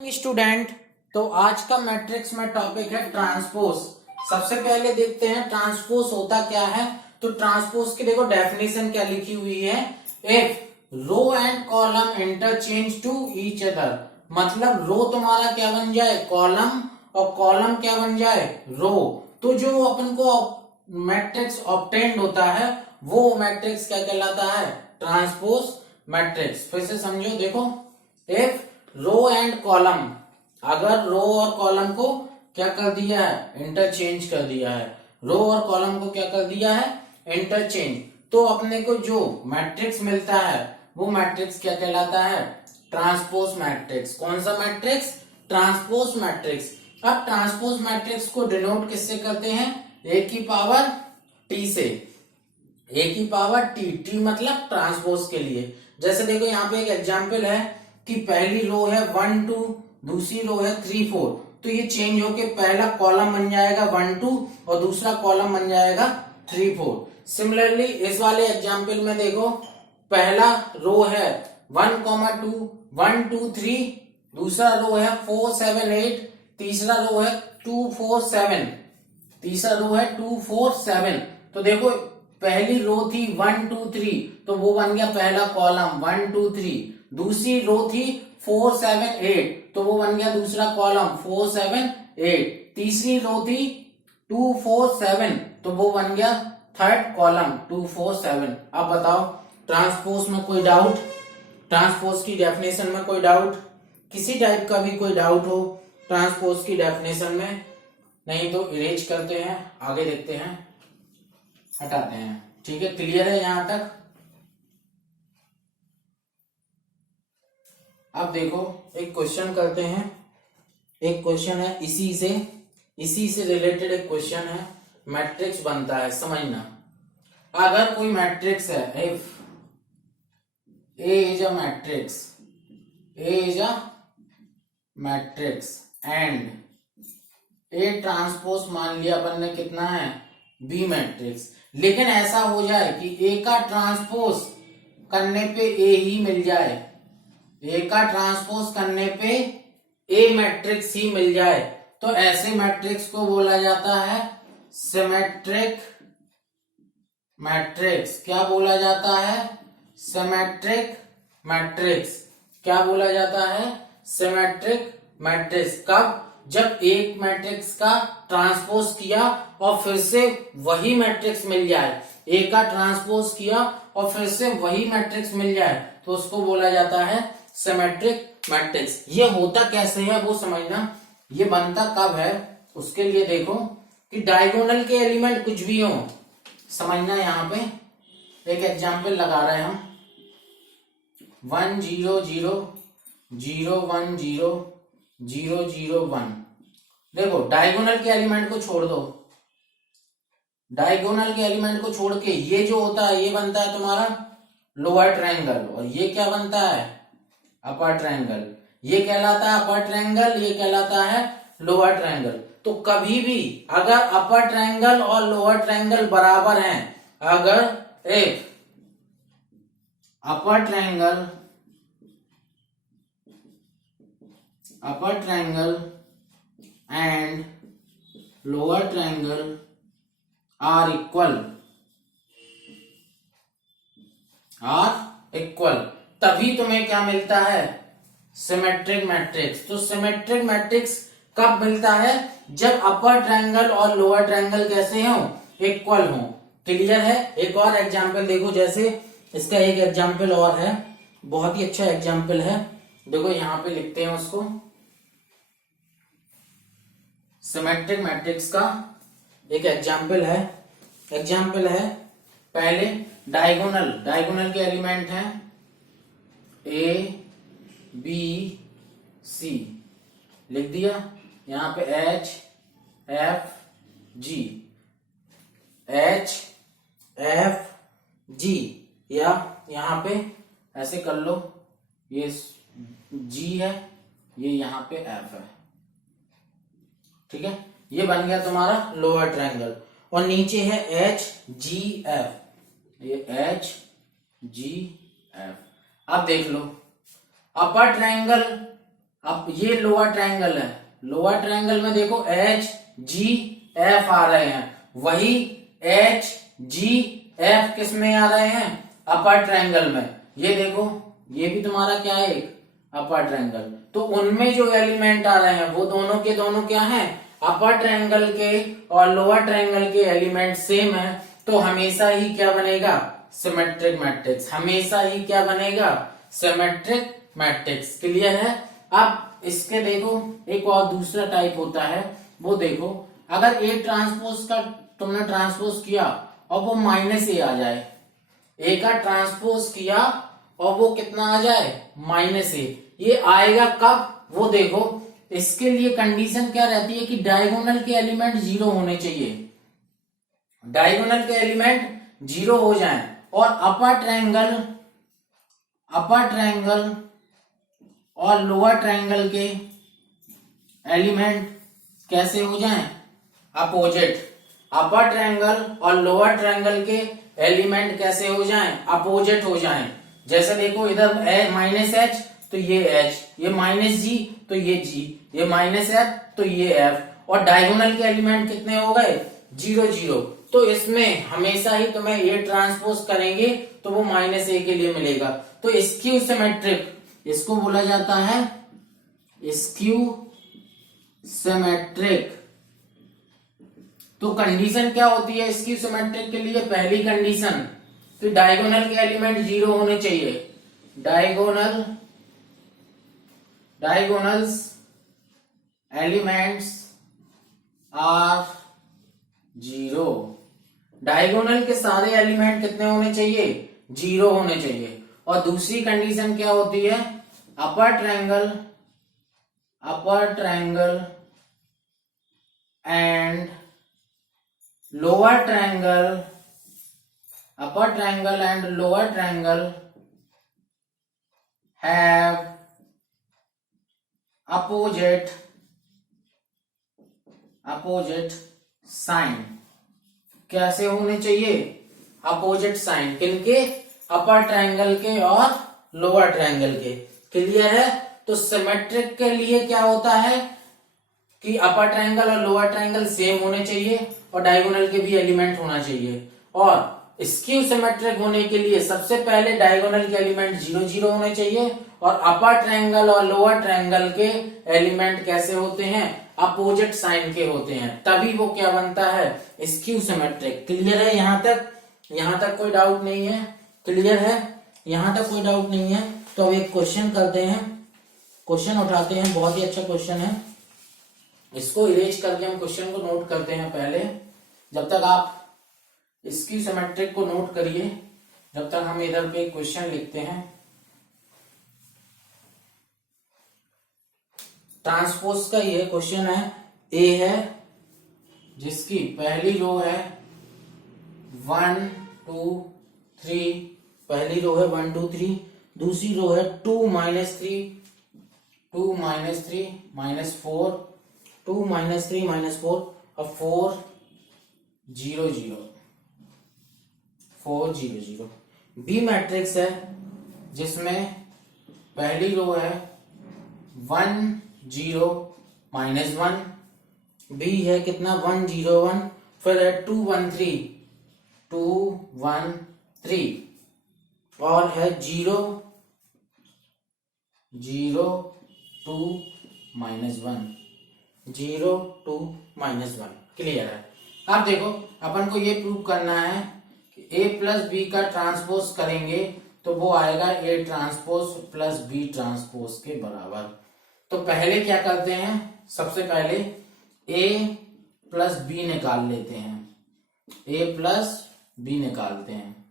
Student, तो आज का मैट्रिक्स में टॉपिक है ट्रांसपोज। सबसे पहले देखते हैं ट्रांसपोज होता क्या है। तो ट्रांसपोज की देखो डेफिनेशन क्या लिखी हुई है। If row and column interchange to each other, मतलब रो तुम्हारा क्या बन जाए कॉलम, और कॉलम क्या बन जाए रो। तो जो अपन को मैट्रिक्स ऑब्टेन्ड होता है वो मैट्रिक्स क्या कहलाता है, ट्रांसपोज मैट्रिक्स। फिर से समझो, देखो इफ रो एंड कॉलम, अगर रो और कॉलम को क्या कर दिया है, इंटरचेंज कर दिया है। रो और कॉलम को क्या कर दिया है, इंटरचेंज। तो अपने को जो मैट्रिक्स मिलता है वो मैट्रिक्स क्या कहलाता है, ट्रांसपोज मैट्रिक्स। कौन सा मैट्रिक्स, ट्रांसपोज मैट्रिक्स। अब ट्रांसपोज मैट्रिक्स को डिनोट किससे करते हैं, ए की पावर टी से। ए की पावर टी, टी मतलब ट्रांसपोज के लिए। जैसे देखो यहाँ पे एक एग्जांपल है कि पहली रो है 1 2, दूसरी रो है 3 4। तो ये चेंज होके पहला कॉलम बन जाएगा 1 2 और दूसरा कॉलम बन जाएगा 3 4। सिमिलरली इस वाले एग्जांपल में देखो, पहला रो है 1 2 1 2 3, दूसरा रो है 4 7 8, तीसरा रो है 2 4 7, तीसरा रो है 2 4 7। तो देखो पहली रो थी 1 2 3, तो वो बन गया पहला कॉलम 1 2 3। दूसरी रो थी 4 7 8, तो वो बन गया दूसरा कॉलम 4 7 8। तीसरी रो थी 2 4 7, तो वो बन गया थर्ड कॉलम 2 4 7। अब बताओ ट्रांसपोज में कोई डाउट, ट्रांसपोज की डेफिनेशन में कोई डाउट, किसी टाइप का भी कोई डाउट हो ट्रांसपोज की डेफिनेशन में, नहीं तो इरेज करते हैं, आगे देखते हैं, हटाते हैं। ठीक है, क्लियर है यहां तक। अब देखो एक क्वेश्चन करते हैं। एक क्वेश्चन है इसी से रिलेटेड एक क्वेश्चन है, मैट्रिक्स बनता है, समझना। अगर कोई मैट्रिक्स है, if A is a matrix, A is a matrix and A transpose मान लिया अपन ने कितना है, बी मैट्रिक्स। लेकिन ऐसा हो जाए कि ए का ट्रांसपोज करने पे ए ही मिल जाए, ए का ट्रांसपोज करने पे ए मैट्रिक्स ही मिल जाए, तो ऐसे मैट्रिक्स को बोला जाता है सिमेट्रिक मैट्रिक्स। क्या बोला जाता है, सिमेट्रिक मैट्रिक्स। क्या बोला जाता है, सिमेट्रिक मैट्रिक्स। कब, जब एक मैट्रिक्स का ट्रांसपोज किया और फिर से वही मैट्रिक्स मिल जाए, ए का ट्रांसपोज किया और फिर से वही मैट्रिक्स मिल जाए, तो उसको बोला जाता है सिमेट्रिक मैट्रिक्स। ये होता कैसे है वो समझना, ये बनता कब है उसके लिए देखो कि डायगोनल के एलिमेंट कुछ भी हो, समझना। यहां पे एक एग्जांपल लगा रहे हैं हम, 1 0 0 0 1 0 0 0 1। देखो डायगोनल के एलिमेंट को छोड़ दो, डायगोनल के एलिमेंट को छोड़ के ये जो होता है ये बनता है तुम्हारा लोअर ट्रायंगल, और ये क्या बनता है, अपर ट्रायंगल। ये कहलाता है अपर ट्रायंगल, ये कहलाता है लोअर ट्रायंगल। तो कभी भी अगर अपर ट्रायंगल और लोअर ट्रायंगल बराबर हैं, अगर if upper triangle and lower triangle are equal, तभी तुम्हें क्या मिलता है, सिमेट्रिक मैट्रिक्स। तो सिमेट्रिक मैट्रिक्स कब मिलता है, जब अपर ट्रायंगल और लोअर ट्रायंगल कैसे हो, इक्वल हो। क्लियर है। एक और एग्जांपल देखो, जैसे इसका एक एग्जांपल और है, बहुत ही अच्छा एग्जांपल है। देखो यहां पे लिखते हैं उसको, सिमेट्रिक मैट्रिक्स का एक एग्जांपल है पहले डायगोनल के एलिमेंट हैं ए बी सी, लिख दिया। यहां पे एच एफ जी, या यहां पे ऐसे कर लो, ये जी है, ये यहां पे एफ है। ठीक है, ये बन गया तुम्हारा लोअर ट्रायंगल। और नीचे है एच जी एफ, ये एच जी एफ। अब देख लो अपर ट्रायंगल अब ये लोअर ट्रायंगल है, लोअर ट्रायंगल में देखो एच जी एफ आ रहे हैं, वही एच जी एफ किस में आ रहे हैं, अपर ट्रायंगल में। ये देखो ये भी तुम्हारा क्या है, एक अपर ट्रायंगल। तो उनमें जो एलिमेंट आ रहे हैं वो दोनों के दोनों क्या हैं, अपर ट्रायंगल के और लोअर ट्रायंगल के एलिमेंट सेम है। तो हमेशा ही क्या बनेगा, सिमेट्रिक मैट्रिक्स, हमेशा ही क्या बनेगा, सिमेट्रिक मैट्रिक्स। क्लियर है। अब इसके देखो एक और दूसरा टाइप होता है, वो देखो अगर ए ट्रांसपोज का तुमने ट्रांसपोज किया और वो माइनस ए आ जाए, ए का ट्रांसपोज किया और वो कितना आ जाए, माइनस ए। ये आएगा कब, वो देखो इसके लिए कंडीशन क्या रहती है कि डायगोनल के एलिमेंट जीरो होने चाहिए, डायगोनल के एलिमेंट जीरो हो जाएं और अपर ट्रायंगल और लोअर ट्रायंगल के एलिमेंट कैसे हो जाएं, अपोजिट। अपर ट्रायंगल और लोअर ट्रायंगल के एलिमेंट कैसे हो जाएं, अपोजिट हो जाएं। जैसे देखो इधर माइनस एच तो ये एच, ये माइनस जी तो ये जी, ये माइनस एफ तो ये एफ, और डायगोनल के एलिमेंट कितने हो गए, जीरो जीरो। तो इसमें हमेशा ही तुम्हें ये ट्रांसपोज करेंगे तो वो माइनस ए के लिए मिलेगा। तो स्क्यू सिमेट्रिक, इसको बोला जाता है स्क्यू सिमेट्रिक। तो कंडीशन क्या होती है स्क्यू सिमेट्रिक के लिए, पहली कंडीशन कि डायगोनल के एलिमेंट जीरो होने चाहिए, diagonals elements are zero. Diagonal के सारे एलिमेंट कितने होने चाहिए, जीरो होने चाहिए। और दूसरी कंडीशन क्या होती है, upper triangle and lower triangle, upper triangle and lower triangle have opposite sign. कैसे होने चाहिए, अपोजिट साइन, किनके, अपर ट्रायंगल के और लोअर ट्रायंगल के। क्लियर है। तो सिमेट्रिक के लिए क्या होता है कि अपर ट्रायंगल और लोअर ट्रायंगल सेम होने चाहिए और डायगोनल के भी एलिमेंट होना चाहिए। और स्क्यू सिमेट्रिक होने के लिए सबसे पहले डायगोनल के एलिमेंट जीरो जीरो होने चाहिए और अपर ट्रायंगल और लोअर ट्रायंगल के एलिमेंट कैसे होते हैं, अपोजिट साइन के होते हैं, तभी वो क्या बनता है, स्क्यू सिमेट्रिक। क्लियर है। यहां तक कोई डाउट नहीं है, क्लियर है, यहां तक कोई डाउट नहीं है। तो अब एक क्वेश्चन करते हैं, क्वेश्चन उठाते हैं, बहुत ही अच्छा क्वेश्चन है। इसको इरेज करके हम क्वेश्चन को नोट करते हैं पहले। जब तक आप स्क्यू सिमेट्रिक को नोट करिए, जब तक हम इधर पे क्वेश्चन लिखते हैं। ट्रांसपोज का ये क्वेश्चन है, ए है जिसकी पहली रो है 1 2 3, पहली रो है 1 2 3, दूसरी रो है 2 -3 2 -3 -4 2 -3 -4 और 4 0 0 4 0 0। बी मैट्रिक्स है जिसमें पहली रो है 1 0 -1, बी है कितना 1 0 1, फिर है 2 1 3 2 1 3 और है 0 0 2 -1 0 2 -1। क्लियर है। अब देखो अपन को ये प्रूव करना है कि ए प्लस बी का ट्रांसपोज करेंगे तो वो आएगा A transpose plus B transpose के बराबर। तो पहले क्या करते हैं, सबसे पहले ए प्लस बी निकाल लेते हैं, ए प्लस बी निकालते हैं।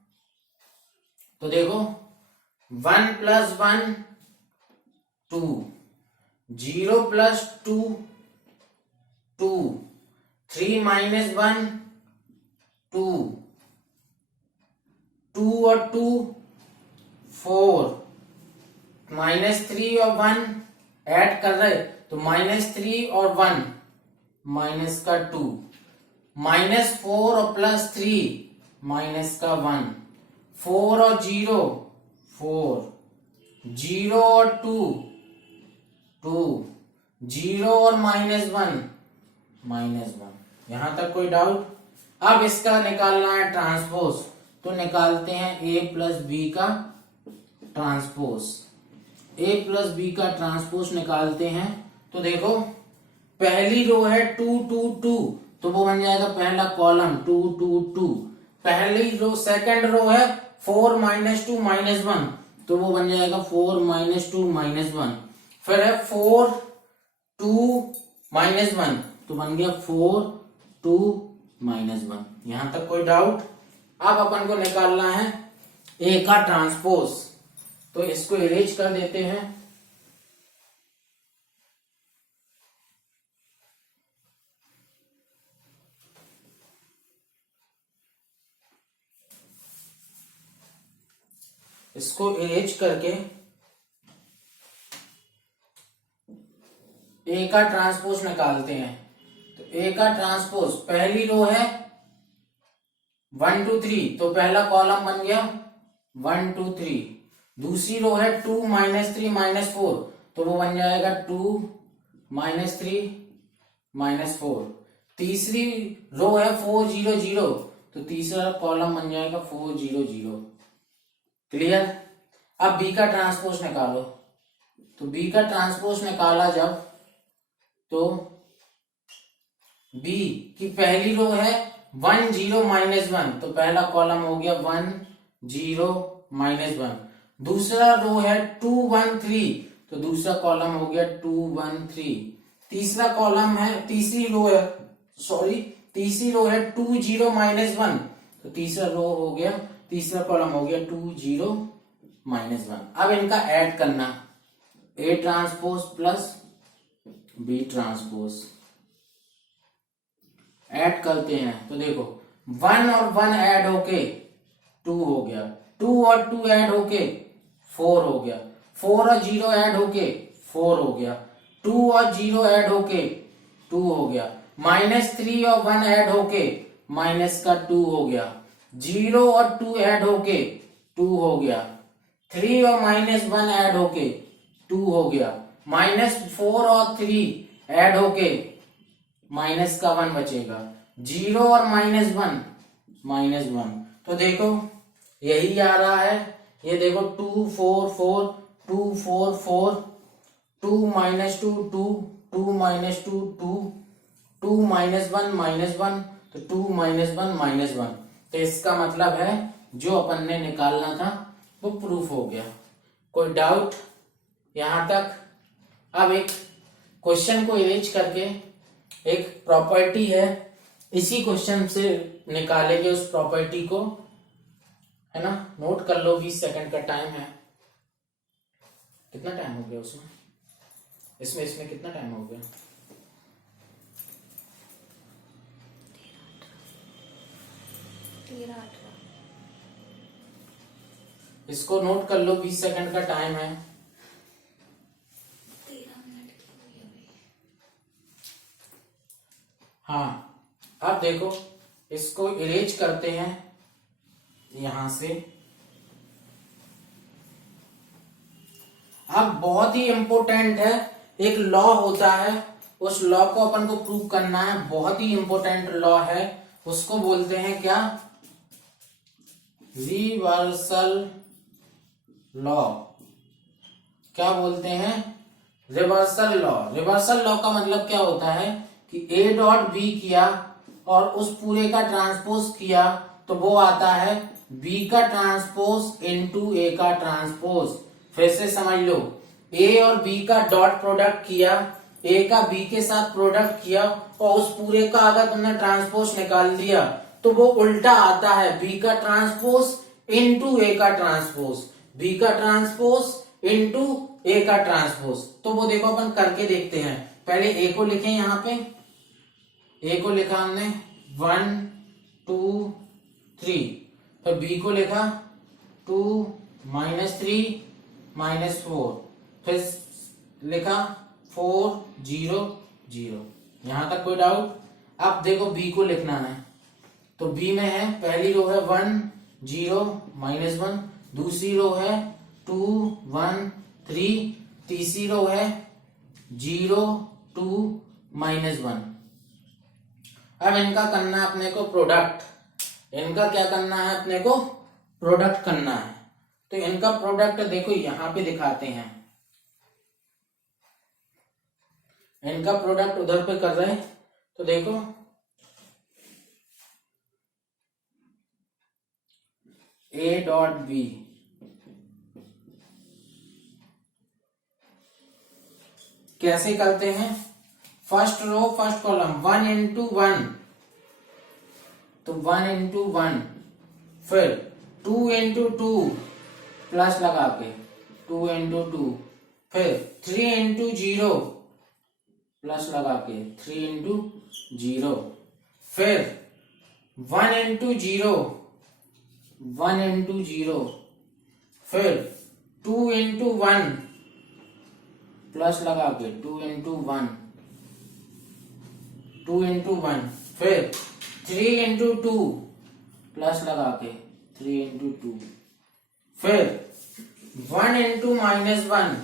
तो देखो 1 + 1 2, 0 + 2 2, 3 - 1 2, 2 और 2 4, -3 और 1 ऐड कर रहे तो -3 और 1 माइनस का 2, -4 और +3 माइनस का 1, 4 और 0 4, 0 और 2 2, 0 और -1, -1। यहां तक कोई डाउट? अब इसका निकालना है ट्रांसपोज, तो निकालते हैं a प्लस बी का ट्रांसपोज। a प्लस बी का ट्रांसपोज निकालते हैं तो देखो पहली रो है 2 2 2, तो वो बन जाएगा पहला कॉलम 2 2 2। पहली रो सेकंड रो है 4 -2 -1, तो वो बन जाएगा 4 -2 -1। फिर है 4 2 -1, तो बन गया 4 2 -1। यहां तक कोई डाउट? अब अपन को निकालना है ए का ट्रांसपोज, तो इसको इरेज कर देते हैं। इसको इरेज करके ए का ट्रांसपोज निकालते हैं। तो ए का ट्रांसपोज पहली रो है 1 2 3, तो पहला कॉलम बन गया 1 2 3। दूसरी रो है 2 -3 -4, तो वो बन जाएगा 2 -3 -4। तीसरी रो है 4 0 0, तो तीसरा कॉलम बन जाएगा 4 0 0। क्लियर? अब बी का ट्रांसपोज निकालो, तो बी का ट्रांसपोज निकाला जब, तो बी की पहली रो है 1 0 -1, तो पहला कॉलम हो गया 1 0 -1। दूसरा रो है 2 1 3, तो दूसरा कॉलम हो गया 2 1 3। तीसरा कॉलम है, तीसरी रो है 2 0 -1, तो तीसरा रो हो गया, तीसरा कॉलम हो गया 2 0 -1। अब इनका ऐड करना, A transpose plus B transpose add करते हैं। तो देखो 1 और 1 ऐड होके 2 हो गया, 2 और 2 ऐड होके 4 हो गया, 4 और 0 ऐड होके 4 हो गया, 2 और 0 ऐड होके 2 हो गया, -3 और 1 ऐड होके -2 हो गया, 0 और 2 ऐड होके 2 हो गया, 3 और -1 ऐड होके 2 हो गया, -4 और 3 ऐड होके -1 बचेगा, 0 और -1, तो देखो यही आ रहा है। ये देखो 2 4 4 2 4 4 2 -2 2 2 -2 2 2 -1, तो 2 -1 तो इसका मतलब है जो अपन ने निकालना था वो प्रूफ हो गया। कोई डाउट यहां तक? अब एक क्वेश्चन को इरेज करके एक प्रॉपर्टी है, इसी क्वेश्चन से निकालेंगे उस प्रॉपर्टी को, है ना। नोट कर लो, 20 सेकंड का टाइम है। कितना टाइम हो गया उसमें? इसमें कितना टाइम हो गया? इसको नोट कर लो, 20 सेकंड का टाइम है। 13 मिनट की हुई अभी। हाँ, अब देखो इसको इरेज करते हैं यहां से। अब बहुत ही इंपॉर्टेंट है, एक लॉ होता है, उस लॉ को अपन को प्रूव करना है। बहुत ही इंपॉर्टेंट लॉ है, उसको बोलते हैं क्या? Reversal law. क्या बोलते हैं? Reversal law. रिवर्सल लॉ का मतलब क्या होता है कि ए डॉट बी किया और उस पूरे का ट्रांसपोज किया तो वो आता है बी का ट्रांसपोज इनटू ए का ट्रांसपोज। फिर से समझ लो, ए और बी का डॉट प्रोडक्ट किया, ए का बी के साथ प्रोडक्ट किया और उस पूरे का अगर तुमने ट्रांसपोज निकाल दिया तो वो उल्टा आता है, बी का ट्रांसपोज इनटू ए का ट्रांसपोज, बी का ट्रांसपोज इनटू ए का ट्रांसपोज। तो वो देखो अपन करके देखते हैं। पहले ए को लिखें, यहां पे ए को लिखा हमने 1 2 3, तो बी को लिखा 2 -3 -4, फिर लिखा 4 0 0। यहां तक कोई डाउट? अब देखो बी को लिखना है, तो बी में है पहली रो है 1 0 -1, दूसरी रो है 2 1 3, तीसरी रो है 0 2 -1। अब इनका करना है अपने को प्रोडक्ट, इनका क्या करना है अपने को प्रोडक्ट करना है। तो इनका प्रोडक्ट देखो यहां पे दिखाते हैं, इनका प्रोडक्ट उधर पे कर रहे हैं। तो देखो A डॉट बी कैसे करते हैं, first row first column 1 into 1, तो 1 इंटू 1, फिर 2 इंटू 2 प्लस लगा के 2 इंटू 2, फिर 3 इंटू 0 प्लस लगा के 3 इंटू 0, फिर 1 इंटू 0 1 इंटू 0, फिर 2 इंटू 1 प्लस लगा के 2 इंटू 1 2 इंटू 1, फिर 3 इंटू 2 प्लस लगा के 3 इंटू 2, फिर 1 इंटू -1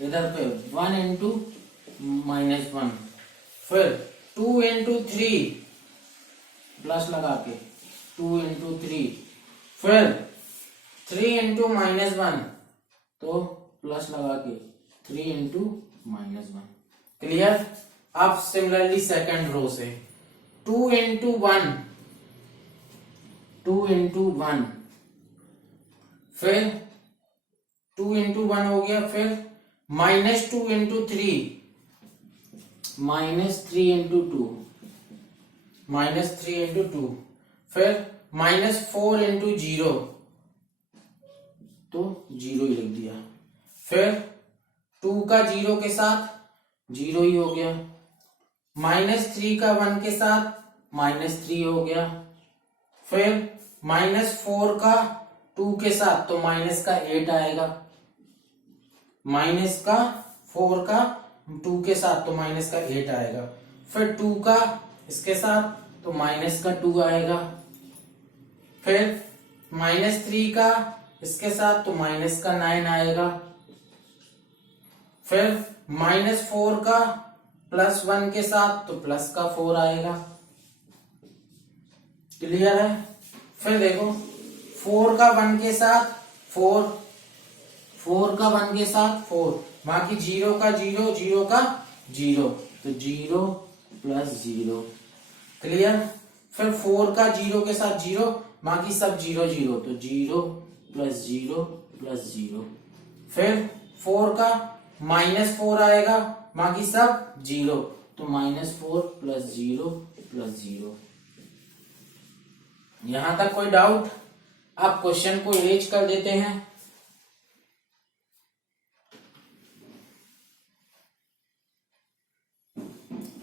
इधर पे 1 इंटू -1, फिर 2 इंटू 3 प्लस लगा के 2 इंटू 3, फिर 3 इंटू -1 तो प्लस लगा के 3 इंटू -1। क्लियर। अब सिमिलरली सेकंड रो से 2 इंटू 1 2 इंटू 1, फिर 2 इंटू 1 हो गया, फिर -2 इंटू 3 -3 इंटू 2 -3 इंटू 2, फिर -4 इंटू 0 तो 0 ही लिख दिया, फिर 2 का 0 के साथ 0 ही हो गया, -3 का 1 के साथ -3 हो गया, फिर -4 का 2 के साथ तो माइनस का 8 आएगा, माइनस का 4 का 2 के साथ तो माइनस का 8 आएगा, फिर 2 का इसके साथ तो माइनस का 2 आएगा, फिर -3 का इसके साथ तो माइनस का 9 आएगा, फिर -4 का +1 के साथ तो प्लस का 4 आएगा। क्लियर है। फिर देखो 4 का 1 के साथ 4 4 का 1 के साथ 4, बाकी 0 का 0 0 का 0 तो 0 + 0। क्लियर। फिर 4 का 0 के साथ 0, बाकी सब 0 0 तो 0 + 0 + 0। फिर 4 का -4 आएगा, बाकी सब 0 तो -4 + 0 + 0। यहां तक कोई डाउट? आप क्वेश्चन को इरेज कर देते हैं।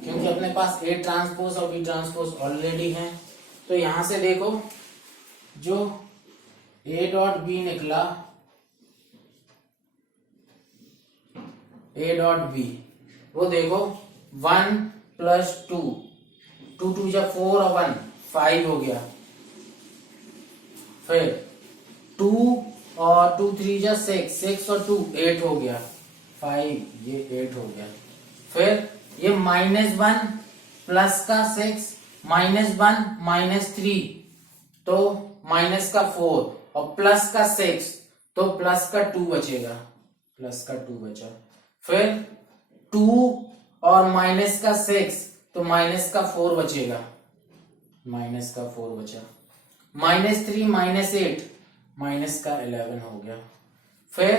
क्योंकि अपने पास A ट्रांसपोज और B ट्रांसपोज ऑलरेडी है। तो यहां से देखो जो A डॉट B निकला, A डॉट B वो देखो 1 + 2 2 2 जा 4 और 1 5 हो गया, फिर 2 और 2 3 जा 6 6 और 2 8 हो गया, 5 ये 8 हो गया, फिर ये -1 प्लस का 6 -1 -3 तो माइनस का 4 और प्लस का 6 तो प्लस का 2 बचेगा, प्लस का 2 बचा, फिर 2 और माइनस का 6 तो माइनस का 4 बचेगा, माइनस का 4 बचा, -3 -8 माइनस का 11 हो गया, फिर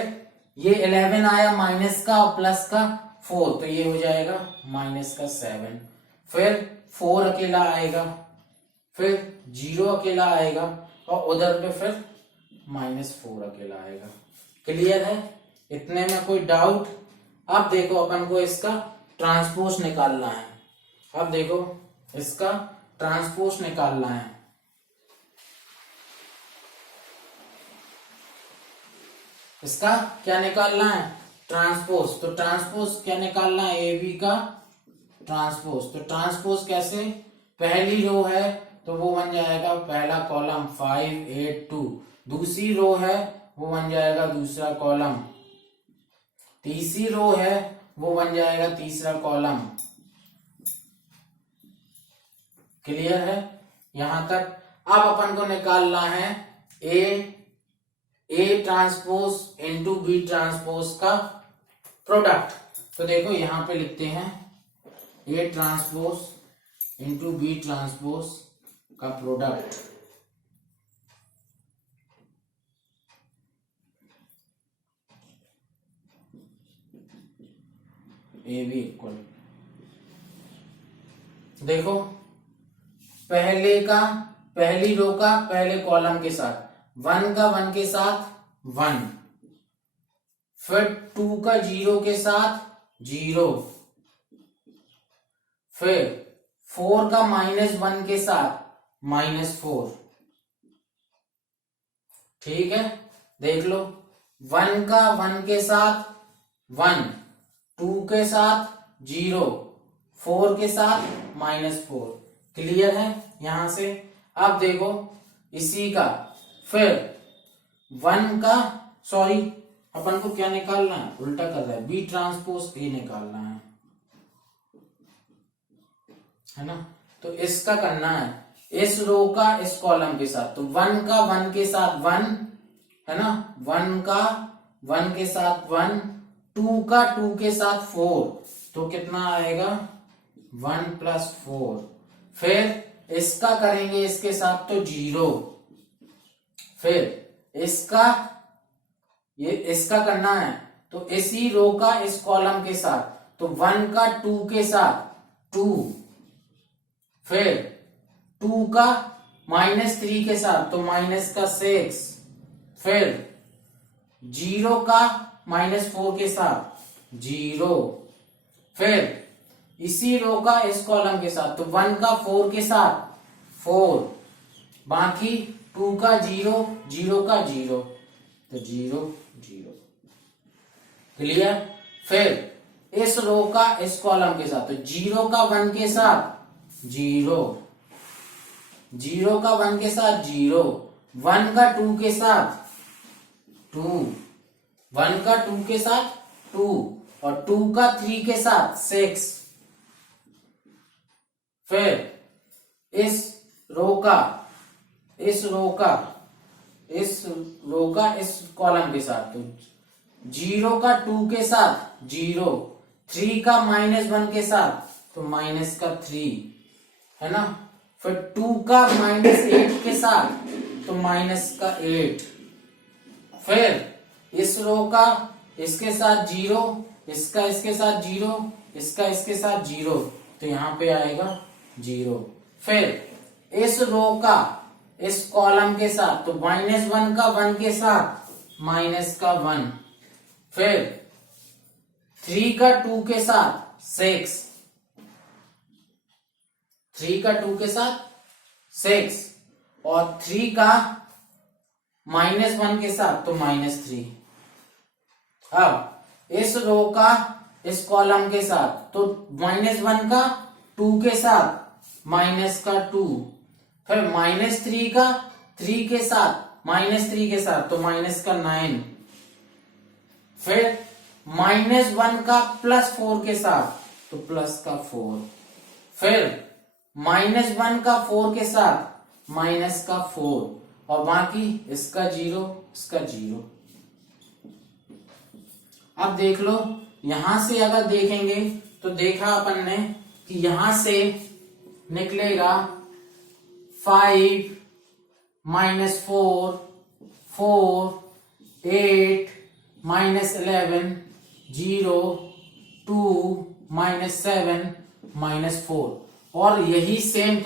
ये 11 आया माइनस का और प्लस का 4 तो ये हो जाएगा माइनस का 7, फिर 4 अकेला आएगा, फिर 0 अकेला आएगा और उधर पे फिर -4 अकेला आएगा। क्लियर है। इतने में कोई डाउट? अब देखो अपन को इसका ट्रांसपोज निकालना है। अब देखो इसका ट्रांसपोज निकालना है। इसका क्या निकालना है? ट्रांसपोज। तो ट्रांसपोज क्या निकालना है? ए बी का ट्रांसपोज। तो ट्रांसपोज कैसे? पहली रो है तो वो बन जाएगा पहला कॉलम 5 8 2, दूसरी रो है वो बन जाएगा दूसरा कॉलम, तीसरी रो है वो बन जाएगा तीसरा कॉलम। क्लियर है यहां तक? अब अपन को निकालना है A transpose into B transpose का प्रोडक्ट। तो देखो यहां पे लिखते हैं A transpose into B transpose का प्रोडक्ट। ए बी इक्वल, देखो पहली रो का पहले कॉलम के साथ 1 का 1 के साथ 1, फिर 2 का 0 के साथ 0, फिर 4 का -1 के साथ -4। ठीक है, देख लो 1 का 1 के साथ 1, 2 के साथ 0, 4 के साथ -4। क्लियर है यहां से? अब देखो इसी का फिर 1 का, सॉरी अपन को क्या निकालना है, उल्टा कर रहा है, बी ट्रांसपोज ए निकालना है ना? तो इसका करना है इस रो का इस कॉलम के साथ। तो 1 का 1 के साथ 1 है ना, 1 का 1 के साथ 1, 2 का 2 के साथ 4, तो कितना आएगा 1 + 4। फिर इसका करेंगे इसके साथ तो 0, फिर इसका करना है तो इसी रो का इस कॉलम के साथ, तो 1 का 2 के साथ 2, फिर 2 का -3 के साथ तो -6, फिर 0 का -4 के साथ 0, फिर इसी रो का इस कॉलम के साथ तो 1 का 4 के साथ 4, बाकी 2 का 0, 0 का 0, तो 0 0। क्लियर? फिर इस रो का इस कॉलम के साथ तो 0 का 1 के साथ 0, 0 का 1 के साथ 0, 1 का 2 के साथ 2, 1 का 2 के साथ 2, और 2 का 3 के साथ 6। फिर इस रो का इस कॉलम के साथ तो 0 का 2 के साथ 0, 3 का -1 के साथ तो -3 है ना, फिर 2 का -8 के साथ तो -8, फिर इस रो का इसके साथ 0, इसका इसके साथ 0, इसका इसके साथ 0, तो यहां पे आएगा 0। फिर इस रो का इस कॉलम के साथ तो -1 का 1 के साथ -1, फिर 3 का 2 के साथ 6, 3 का 2 के साथ 6, और 3 का -1 के साथ तो -3। अब इस रो का इस कॉलम के साथ तो -1 का 2 के साथ -2, फिर -3 का 3 के साथ -3 के साथ तो -9, फिर -1 का +4 के साथ तो +4, फिर -1 का 4 के साथ -4, और बाकी इसका 0 इसका 0। अब देख लो यहां से अगर देखेंगे तो देखा अपन ने कि यहां से निकलेगा 5 -4 4 8 -11 0 2 -7 -4, और यही सेम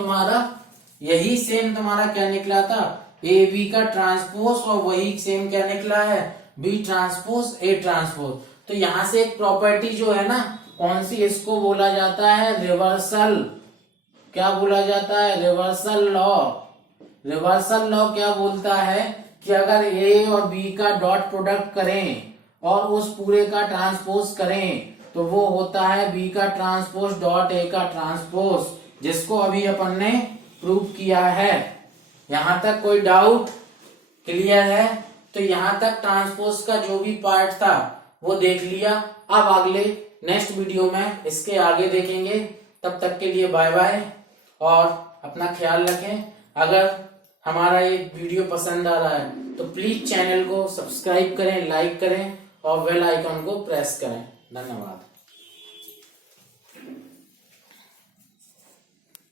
तुम्हारा क्या निकला था, ए बी का ट्रांसपोज, और वही सेम क्या निकला है, बी ट्रांसपोज ए ट्रांसपोज। तो यहां से एक प्रॉपर्टी जो है ना, कौन सी, इसको बोला जाता है रिवर्सल। क्या बोला जाता है? Reversal law. रिवर्सल लॉ क्या बोलता है कि अगर ए और बी का डॉट प्रोडक्ट करें और उस पूरे का ट्रांसपोज करें तो वो होता है बी का ट्रांसपोज डॉट ए का ट्रांसपोज, जिसको अभी अपन ने प्रूव किया है। यहां तक कोई डाउट? क्लियर है? तो यहां तक ट्रांसपोज का जो भी पार्ट था वो देख लिया। अब अगले नेक्स्ट वीडियो में इसके आगे देखेंगे। तब तक के लिए बाय बाय और अपना ख्याल रखें। अगर हमारा ये वीडियो पसंद आ रहा है तो प्लीज चैनल को सब्सक्राइब करें, लाइक करें और बेल आइकन को प्रेस करें। धन्यवाद।